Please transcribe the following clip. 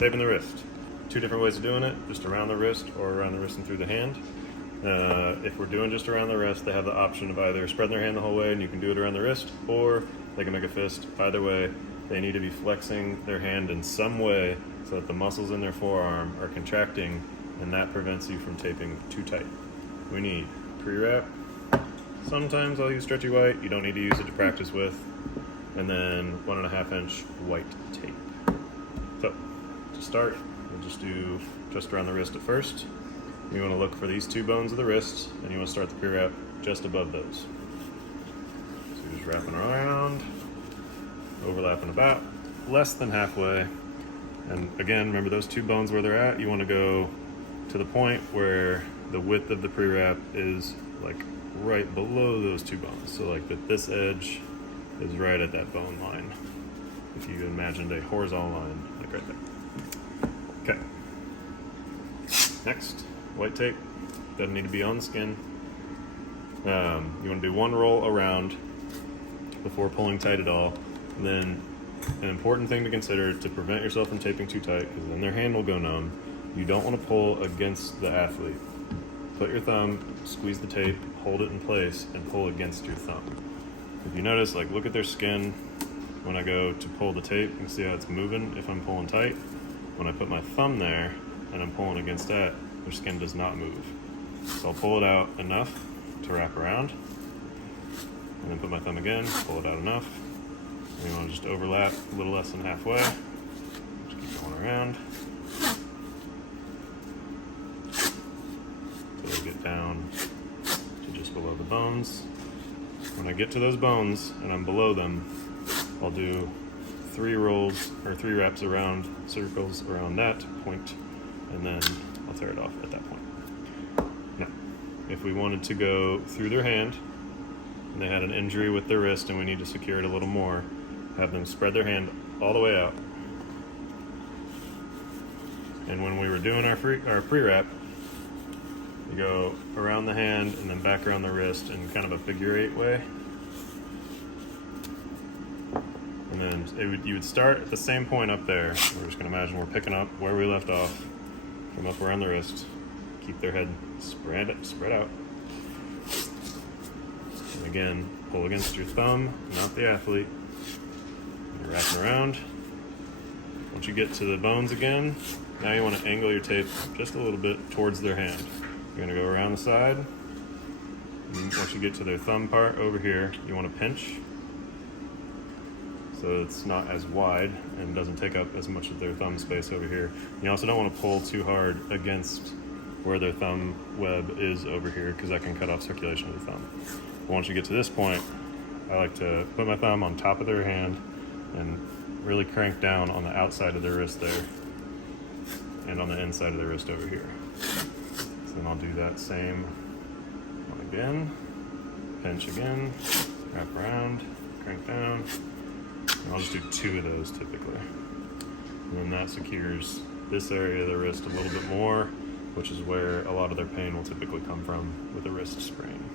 taping the wrist. Two different ways of doing it, just around the wrist or around the wrist and through the hand. If we're doing just around the wrist, they have the option of either spreading their hand the whole way and you can do it around the wrist, or they can make a fist. Either way, they need to be flexing their hand in some way so that the muscles in their forearm are contracting, and that prevents you from taping too tight. We need pre-wrap. Sometimes I'll use stretchy white. You don't need to use it to practice with. And then 1.5 inch white tape. So to start, we'll just do just around the wrist at first. You want to look for these two bones of the wrist, and you want to start the pre-wrap just above those. So you're just wrapping around, overlapping about less than halfway. And again, remember those two bones where they're at, you want to go to the point where the width of the pre-wrap is like right below those two bones. So like that this edge is right at that bone line. If you imagined a horizontal line, like right there. Okay. Next, white tape. Doesn't need to be on the skin. You want to do one roll around before pulling tight at all. And then an important thing to consider to prevent yourself from taping too tight, because then their hand will go numb. You don't want to pull against the athlete. Put your thumb, squeeze the tape, hold it in place, and pull against your thumb. If you notice, like look at their skin when I go to pull the tape, you can see how it's moving if I'm pulling tight. When I put my thumb there and I'm pulling against that, their skin does not move. So I'll pull it out enough to wrap around, and then put my thumb again, pull it out enough. And you want to just overlap a little less than halfway. Just keep going around. Until I get down to just below the bones. When I get to those bones and I'm below them, I'll do 3 rolls or 3 wraps around, circles around that point, and then I'll tear it off at that point. Now, if we wanted to go through their hand and they had an injury with their wrist and we need to secure it a little more, have them spread their hand all the way out. And when we were doing our pre-wrap, you go around the hand and then back around the wrist in kind of a figure 8 way. And then you would start at the same point up there. We're just going to imagine we're picking up where we left off, come up around the wrist, keep their head spread out. And again, pull against your thumb, not the athlete. You're wrapping around. Once you get to the bones again, now you want to angle your tape just a little bit towards their hand. You're going to go around the side. And once you get to their thumb part over here, you want to pinch so it's not as wide and doesn't take up as much of their thumb space over here. You also don't want to pull too hard against where their thumb web is over here, because that can cut off circulation of the thumb. But once you get to this point, I like to put my thumb on top of their hand and really crank down on the outside of their wrist there and on the inside of their wrist over here. So then I'll do that same one again, pinch again, wrap around, crank down. And I'll just do 2 of those typically. And then that secures this area of the wrist a little bit more, which is where a lot of their pain will typically come from with a wrist sprain.